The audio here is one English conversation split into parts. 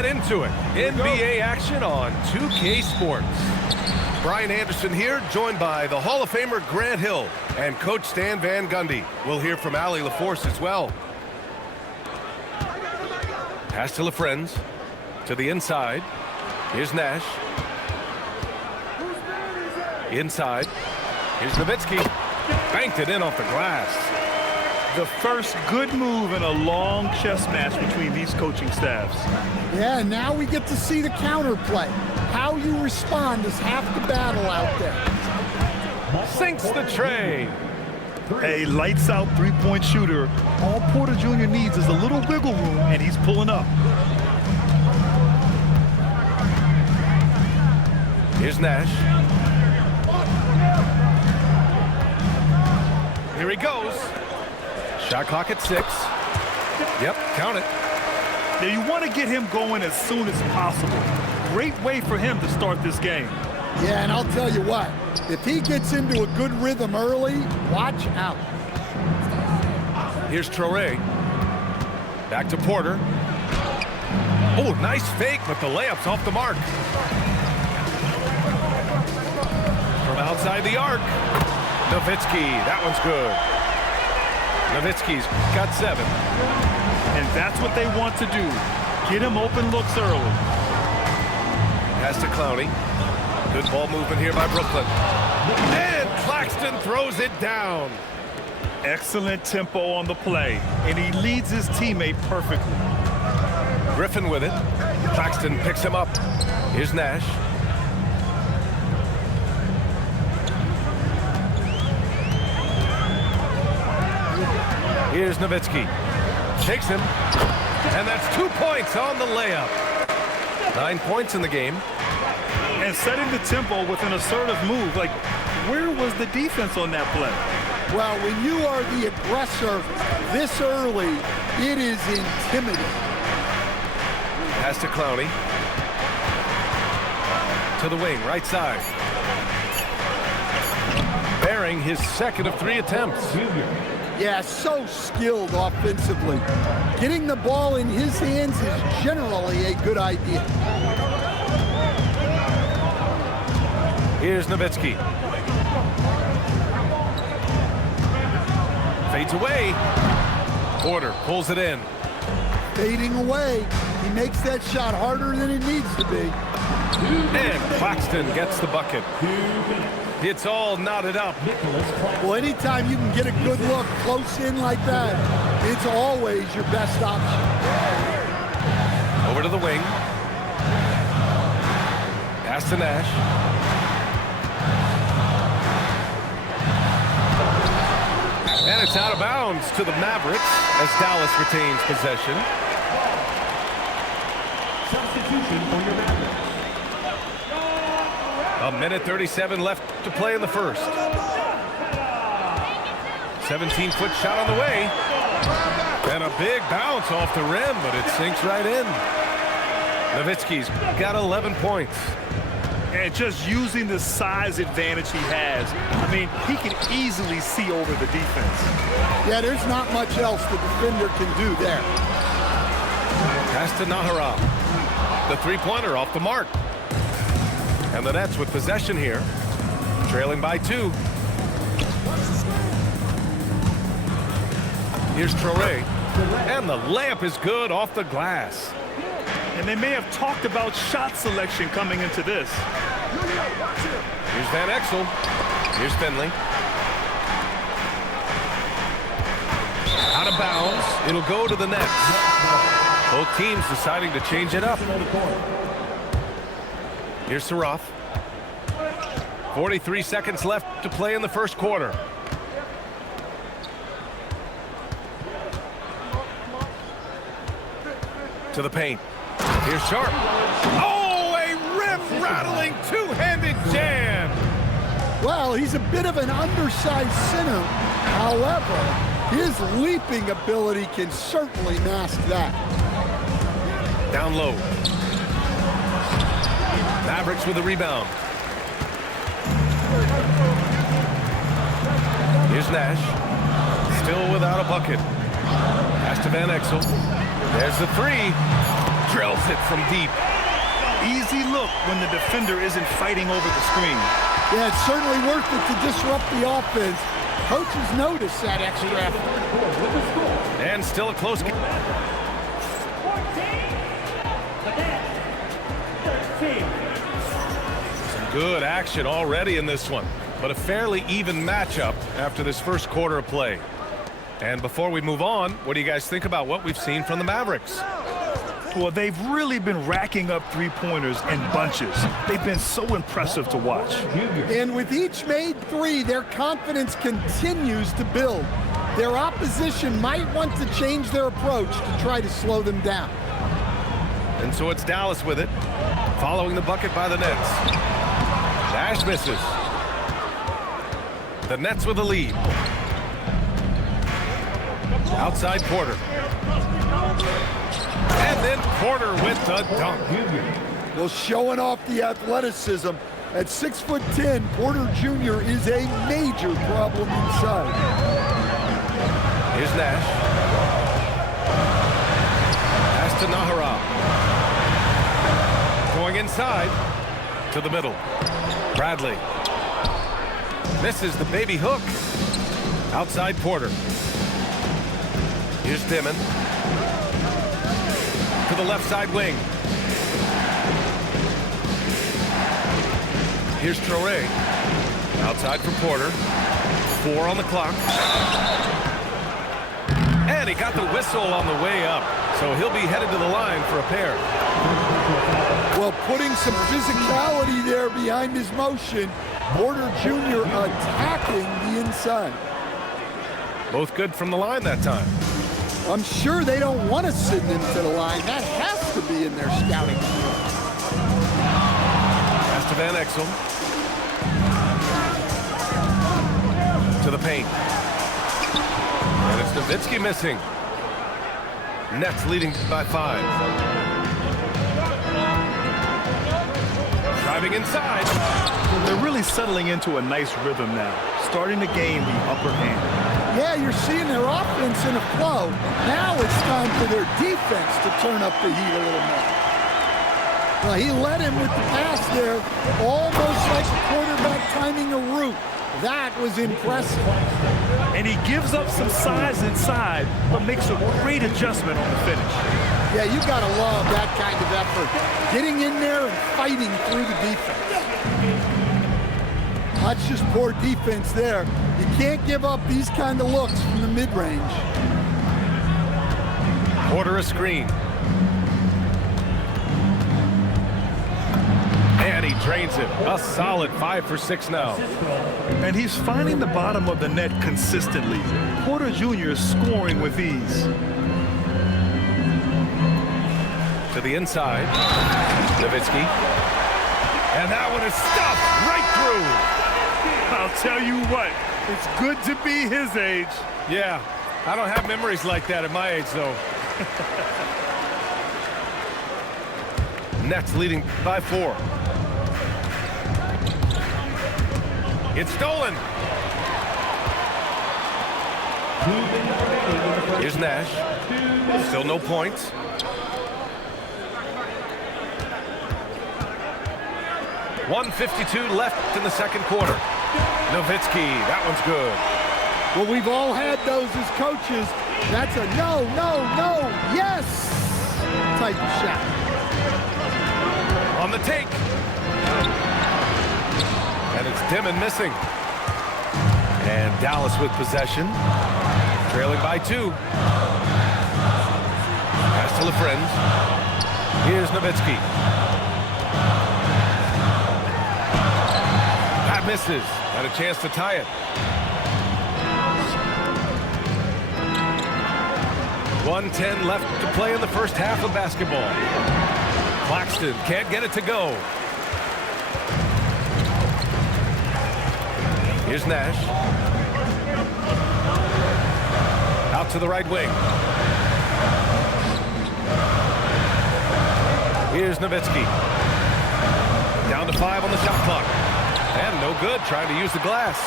Into it. NBA action on 2K Sports. Brian Anderson here, joined by the Hall of Famer Grant Hill and Coach Stan Van Gundy. We'll hear from Allie LaForce as well. Pass to LaFrenz. To the inside. Here's Nash. Inside. Here's Nowitzki. Banked it in off the glass. The first good move in a long chess match between these coaching staffs. Yeah, now we get to see the counterplay. How you respond is half the battle out there. Sinks the tray. A lights-out three-point shooter. All Porter Jr. needs is a little wiggle room, and he's pulling up. Here's Nash. Here he goes. Shot clock at 6. Yep, count it. Now you want to get him going as soon as possible. Great way for him to start this game. Yeah, and I'll tell you what, if he gets into a good rhythm early, watch out. Here's Traore. Back to Porter. Oh, nice fake, but the layup's off the mark. From outside the arc. Nowitzki, that one's good. Nowitzki's got 7. And that's what they want to do. Get him open looks early. Pass to Clowney. Good ball movement here by Brooklyn. And Claxton throws it down. Excellent tempo on the play. And he leads his teammate perfectly. Griffin with it. Claxton picks him up. Here's Nash. Here's Nowitzki. Takes him. And that's 2 points on the layup. 9 points in the game. And setting the tempo with an assertive move. Like, where was the defense on that play? Well, when you are the aggressor this early, it is intimidating. Pass to Clowney. To the wing, right side. Bearing his second of 3 attempts. Yeah, so skilled offensively. Getting the ball in his hands is generally a good idea. Here's Nowitzki. Fades away. Porter pulls it in. Fading away. He makes that shot harder than it needs to be. And Claxton gets the bucket. It's all knotted up. Well, anytime you can get a good look close in like that, it's always your best option. Over to the wing. Pass to Nash. And it's out of bounds to the Mavericks as Dallas retains possession. Substitution for your Mavericks. A minute 37 left to play in the first. 17-foot shot on the way. And a big bounce off the rim, but it sinks right in. Nowitzki's got 11 points. And just using the size advantage he has, I mean, he can easily see over the defense. Yeah, there's not much else the defender can do there. Pass to Nahara. The three-pointer off the mark. And the Nets with possession here, trailing by 2. Here's Traore. And the layup is good off the glass. And they may have talked about shot selection coming into this. Here's Van Exel. Here's Finley. Out of bounds. It'll go to the Nets. Both teams deciding to change it up. Here's Saraf. 43 seconds left to play in the first quarter. To the paint. Here's Sharp. Oh, a rim-rattling two-handed jam. Well, he's a bit of an undersized center. However, his leaping ability can certainly mask that. Down low. Mavericks with a rebound. Here's Nash. Still without a bucket. Pass to Van Exel. There's the 3. Drills it from deep. Easy look when the defender isn't fighting over the screen. Yeah, it's certainly worth it to disrupt the offense. Coaches notice that extra effort. And still a close game. Some good action already in this one, but a fairly even matchup after this first quarter of play. And before we move on, what do you guys think about what we've seen from the Mavericks? Well, they've really been racking up three-pointers in bunches. They've been so impressive to watch. And with each made three, their confidence continues to build. Their opposition might want to change their approach to try to slow them down. And so it's Dallas with it, following the bucket by the Nets. Nash misses. The Nets with the lead. Outside Porter. And then Porter with the dunk. Well, showing off the athleticism. At 6'10", Porter Jr. is a major problem inside. Here's Nash. Pass to Nahara. Going inside to the middle. Bradley. Misses the baby hook. Outside Porter. Here's Dimon. To the left side wing. Here's Traore. Outside for Porter. 4 on the clock. And he got the whistle on the way up. So he'll be headed to the line for a pair. Well, putting some physicality there behind his motion. Porter Jr. attacking the inside. Both good from the line that time. I'm sure they don't want to send him to the line. That has to be in their scouting. Pass to Van Exel. To the paint. And it's Nowitzki missing. Nets leading by 5. Driving inside. They're really settling into a nice rhythm now, starting to gain the upper hand. Yeah, you're seeing their offense in a flow. Now it's time for their defense to turn up the heat a little more. Well, he led him with the pass there, almost like a quarterback timing a route. That was impressive. And he gives up some size inside, but makes a great adjustment on the finish. Yeah, you got to love that kind of effort. Getting in there and fighting through the defense. That's just poor defense there. You can't give up these kind of looks from the mid-range. Porter a screen. And he drains it. A solid 5 for 6 now. And he's finding the bottom of the net consistently. Porter Jr. is scoring with ease. To the inside. Nowitzki. And that one is stuffed right through. I'll tell you what, it's good to be his age. Yeah, I don't have memories like that at my age, though. Nets leading by 4. It's stolen. Here's Nash. Still no points. .152 left in the second quarter. Nowitzki, that one's good. Well, we've all had those as coaches. That's a no, yes type of shot. On the take. And it's Dimon missing. And Dallas with possession. Trailing by 2. Pass to LaFrentz. Here's Nowitzki. That misses. Had a chance to tie it. 1:10 left to play in the first half of basketball. Claxton can't get it to go. Here's Nash. Out to the right wing. Here's Nowitzki. Down to 5 on the shot clock. And no good, trying to use the glass.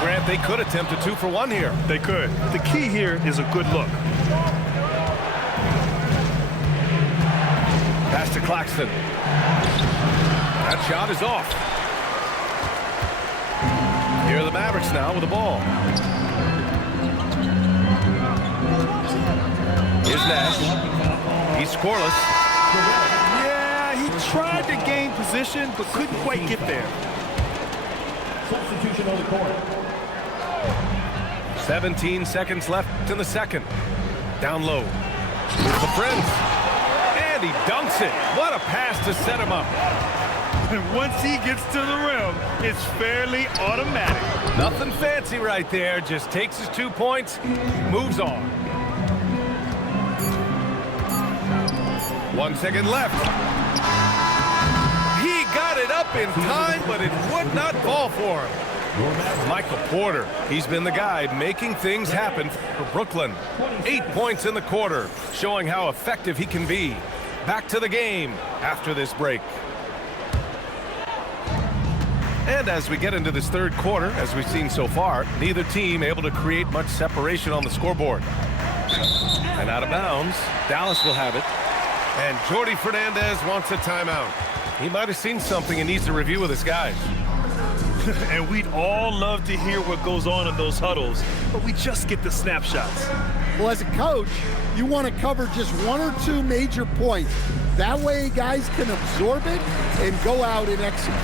Grant, they could attempt a 2 for 1 here. They could. The key here is a good look. Claxton. That shot is off. Here are the Mavericks now with the ball. Here's Nash. He's scoreless. Yeah, he tried to gain position, but couldn't quite get there. Substitution on the court. 17 seconds left in the second. Down low. Here's the Friends. And he dunks it. What a pass to set him up. And once he gets to the rim, it's fairly automatic. Nothing fancy right there. Just takes his 2 points, moves on. 1 second left. He got it up in time, but it would not fall for him. Michael Porter, he's been the guy making things happen for Brooklyn. 8 points in the quarter, showing how effective he can be. Back to the game after this break. And as we get into this third quarter, as we've seen so far, neither team able to create much separation on the scoreboard. And out of bounds, Dallas will have it. And Jordi Fernandez wants a timeout. He might have seen something and needs to review with his guys. And we'd all love to hear what goes on in those huddles, but we just get the snapshots. Well, as a coach, you want to cover just 1 or 2 major points. That way guys can absorb it and go out and execute.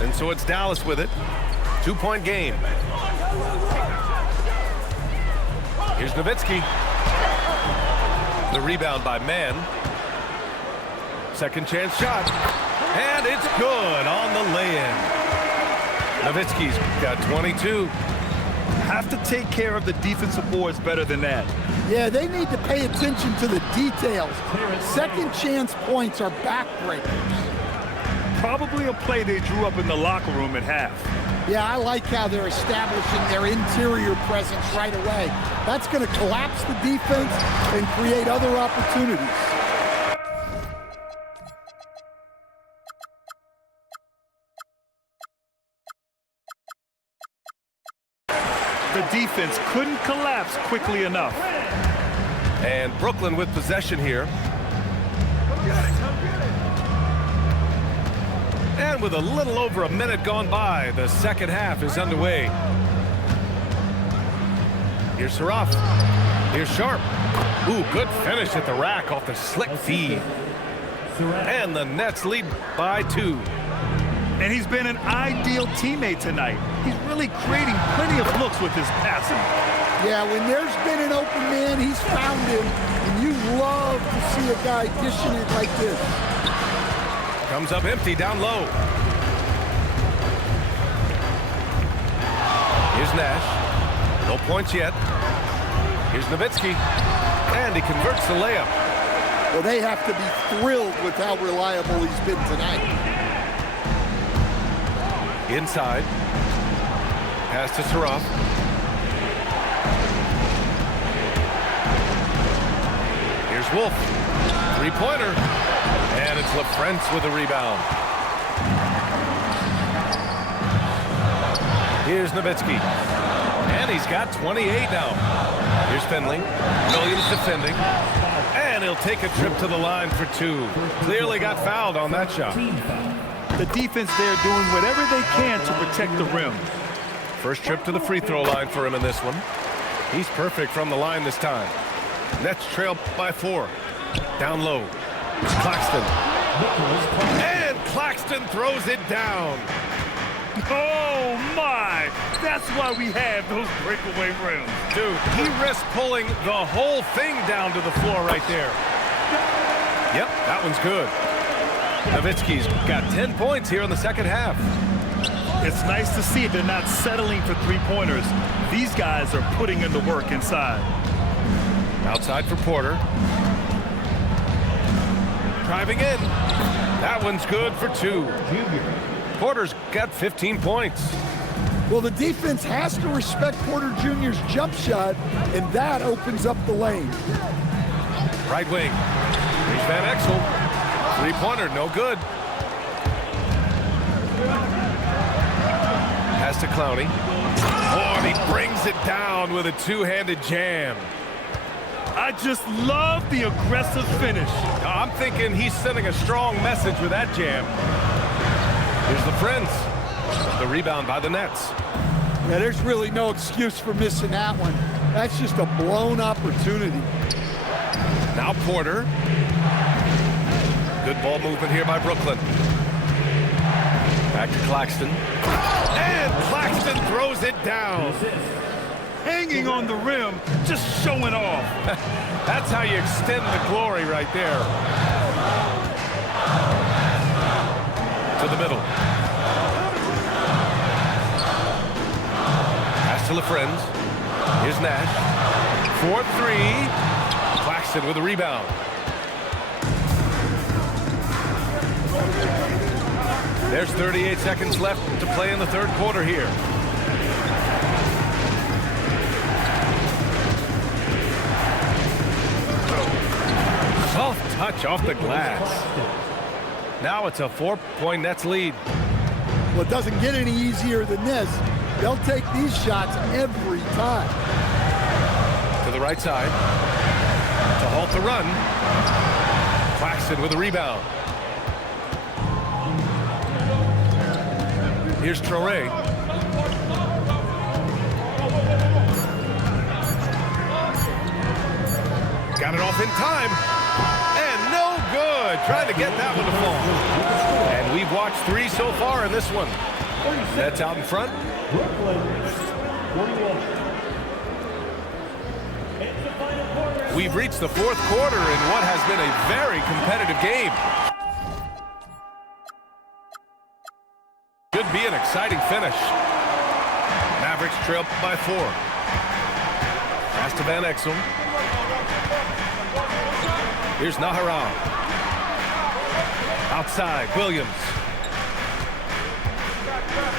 And so it's Dallas with it. 2-point game. Here's Nowitzki. The rebound by Mann. Second chance shot. And it's good on the lay-in. Nowitzki's got 22. Have to take care of the defensive boards better than that. Yeah, they need to pay attention to the details. Second chance points are backbreakers. Probably a play they drew up in the locker room at half. Yeah, I like how they're establishing their interior presence right away. That's going to collapse the defense and create other opportunities. The defense couldn't collapse quickly enough. And Brooklyn with possession here. And with a little over a minute gone by, the second half is underway. Here's Saraf. Here's Sharp. Ooh, good finish at the rack off the slick feed. And the Nets lead by 2. And he's been an ideal teammate tonight. He's really creating plenty of looks with his passing. Yeah, when there's been an open man, he's found him. And you love to see a guy dishing it like this. Comes up empty down low. Here's Nash. No points yet. Here's Nowitzki. And he converts the layup. Well, they have to be thrilled with how reliable he's been tonight. Inside. Pass to Saraf. Here's Wolf. Three-pointer. And it's LaFrance with the rebound. Here's Nowitzki. And he's got 28 now. Here's Finley. Williams defending. And he'll take a trip to the line for 2. Clearly got fouled on that shot. The defense there doing whatever they can to protect the rim. First trip to the free throw line for him in this one. He's perfect from the line this time. Nets trail by 4. Down low. It's Claxton. And Claxton throws it down. Oh, my! That's why we have those breakaway rims. Dude, he risked pulling the whole thing down to the floor right there. Yep, that one's good. Nowitzki's got 10 points here in the second half. It's nice to see they're not settling for three-pointers. These guys are putting in the work inside. Outside for Porter. Driving in. That one's good for 2. Porter's got 15 points. Well, the defense has to respect Porter Jr.'s jump shot, and that opens up the lane. Right wing. Here's Van Exel. Three-pointer, no good. Pass to Clowney. Oh, and he brings it down with a two-handed jam. I just love the aggressive finish. I'm thinking he's sending a strong message with that jam. Here's the Friends. The rebound by the Nets. Yeah, there's really no excuse for missing that one. That's just a blown opportunity. Now Porter. Good ball movement here by Brooklyn. Back to Claxton. And Claxton throws it down. Hanging on the rim, just showing off. That's how you extend the glory right there. To the middle. Pass to LaFriends. Here's Nash. 4-3. Claxton with a rebound. There's 38 seconds left to play in the third quarter here. Soft touch off the glass. Now it's a 4-point Nets lead. Well, it doesn't get any easier than this. They'll take these shots every time. To the right side. To halt the run. Claxton with a rebound. Here's Traore. Got it off in time. And no good. Trying to get that one to fall. And we've watched 3 so far in this one. Nets out in front. We've reached the fourth quarter in what has been a very competitive game. Should be an exciting finish. Mavericks trail by 4. Pass to Van Exel. Here's Naharam. Outside, Williams.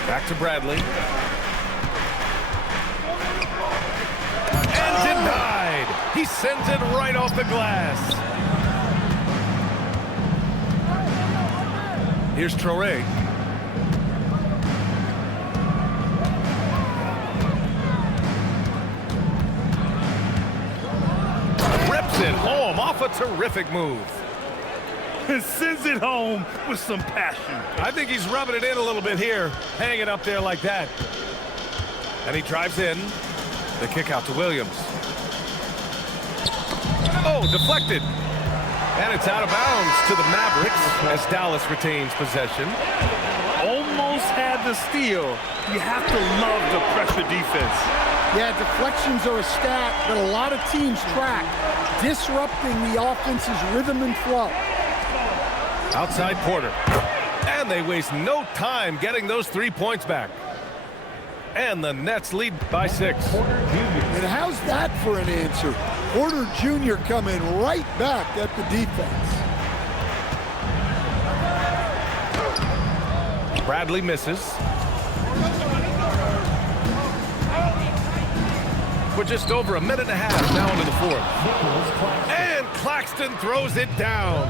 Back to Bradley. And denied. He sends it right off the glass. Here's Traore. Rips it home off a terrific move. And sends it home with some passion. I think he's rubbing it in a little bit here, hanging up there like that. And he drives in. The kick out to Williams. Oh, deflected. And it's out of bounds to the Mavericks as Dallas retains possession. Almost had the steal. You have to love the pressure defense. Yeah, deflections are a stat that a lot of teams track, disrupting the offense's rhythm and flow. Outside Porter. And they waste no time getting those 3 points back. And the Nets lead by 6. And how's that for an answer? Porter Jr. coming right back at the defense. Bradley misses. We're just over a minute and a half now into the fourth. And Claxton throws it down.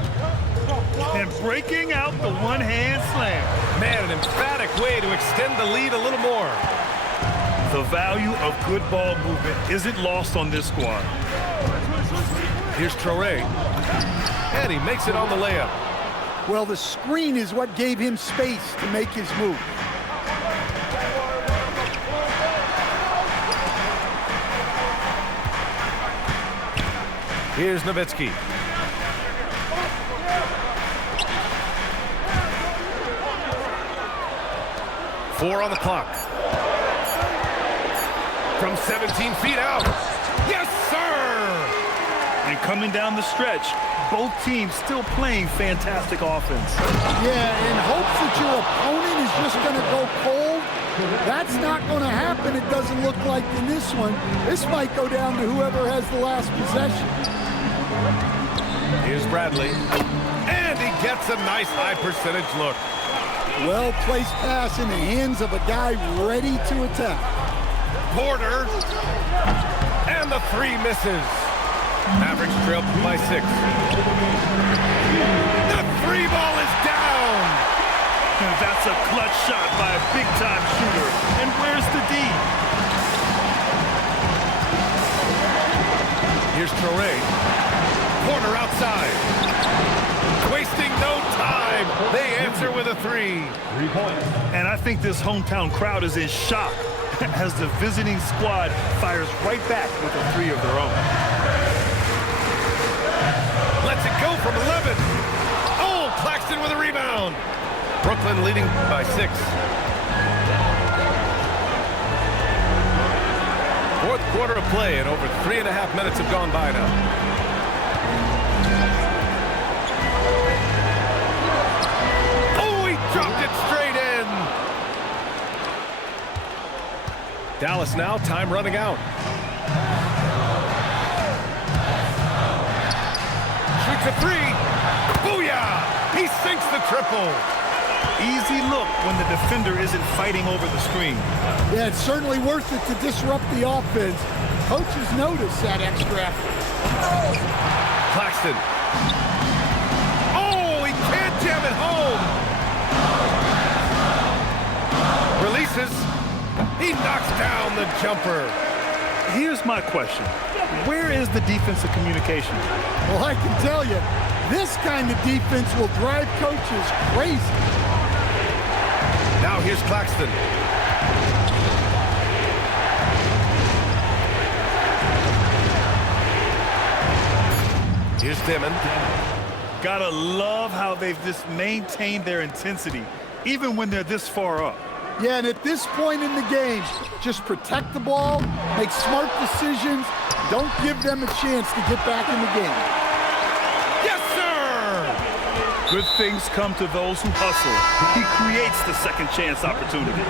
And breaking out the one-hand slam. Man, an emphatic way to extend the lead a little more. The value of good ball movement isn't lost on this squad. Here's Traore. And he makes it on the layup. Well, the screen is what gave him space to make his move. Here's Nowitzki. Four on the clock. From 17 feet out. Yes, sir! And coming down the stretch, both teams still playing fantastic offense. Yeah, in hopes that your opponent is just going to go cold. That's not going to happen, it doesn't look like in this one. This might go down to whoever has the last possession. Here's Bradley. And he gets a nice high percentage look. Well-placed pass in the hands of a guy ready to attack. Porter. And the three misses. Mavericks trail by 6. The three ball is down. And that's a clutch shot by a big-time shooter. And where's the D? Here's Traore. Porter outside. Wasting no time. They answer with a 3. 3 points. And I think this hometown crowd is in shock as the visiting squad fires right back with a 3 of their own. Lets it go from 11. Oh, Claxton with a rebound. Brooklyn leading by 6. Fourth quarter of play, and over 3.5 minutes have gone by now. Oh, he dropped it straight in. Dallas now, time running out. Shoots a 3. Booyah! He sinks the triple. Easy look when the defender isn't fighting over the screen. Yeah, it's certainly worth it to disrupt the offense. Coaches notice that extra effort. Claxton. Oh, he can't jam it home. Releases. He knocks down the jumper. Here's my question. Where is the defensive communication? Well, I can tell you, this kind of defense will drive coaches crazy. Now here's Claxton. Here's Dimon. Gotta love how they've just maintained their intensity, even when they're this far up. Yeah, and at this point in the game, just protect the ball, make smart decisions, don't give them a chance to get back in the game. Yes, sir! Good things come to those who hustle. He creates the second chance opportunities.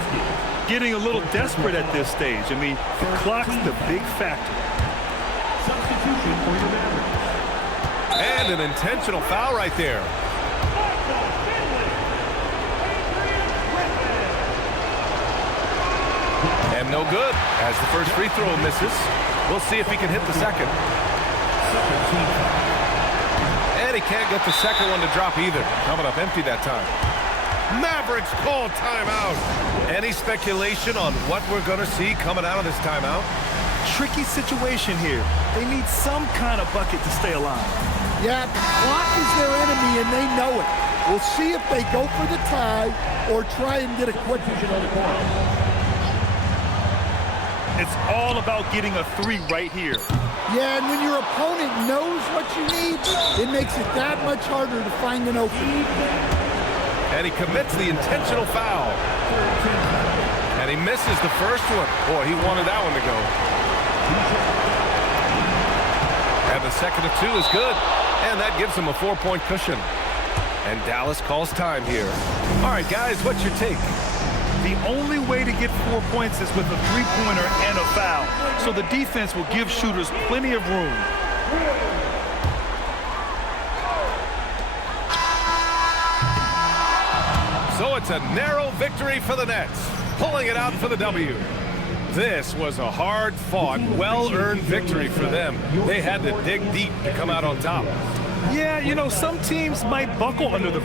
Getting a little desperate at this stage. I mean, the clock's the big factor. Substitution for your Mavericks. And an intentional foul right there. And no good, as the first free throw misses. We'll see if he can hit the second. And he can't get the second one to drop either. Coming up empty that time. Mavericks call timeout. Any speculation on what we're going to see coming out of this timeout? Tricky situation here. They need some kind of bucket to stay alive. Yeah, the clock is their enemy, and they know it. We'll see if they go for the tie or try and get a quick vision on the corner. It's all about getting a 3 right here. Yeah, and when your opponent knows what you need, it makes it that much harder to find an opening. And he commits the intentional foul. And he misses the first one. Boy, he wanted that one to go. And the second of 2 is good. And that gives him a 4-point cushion. And Dallas calls time here. All right, guys, what's your take? The only way to get 4 points is with a 3-pointer and a foul. So the defense will give shooters plenty of room. So it's a narrow victory for the Nets, pulling it out for the W. This was a hard-fought, well-earned victory for them. They had to dig deep to come out on top. Yeah, you know, some teams might buckle under the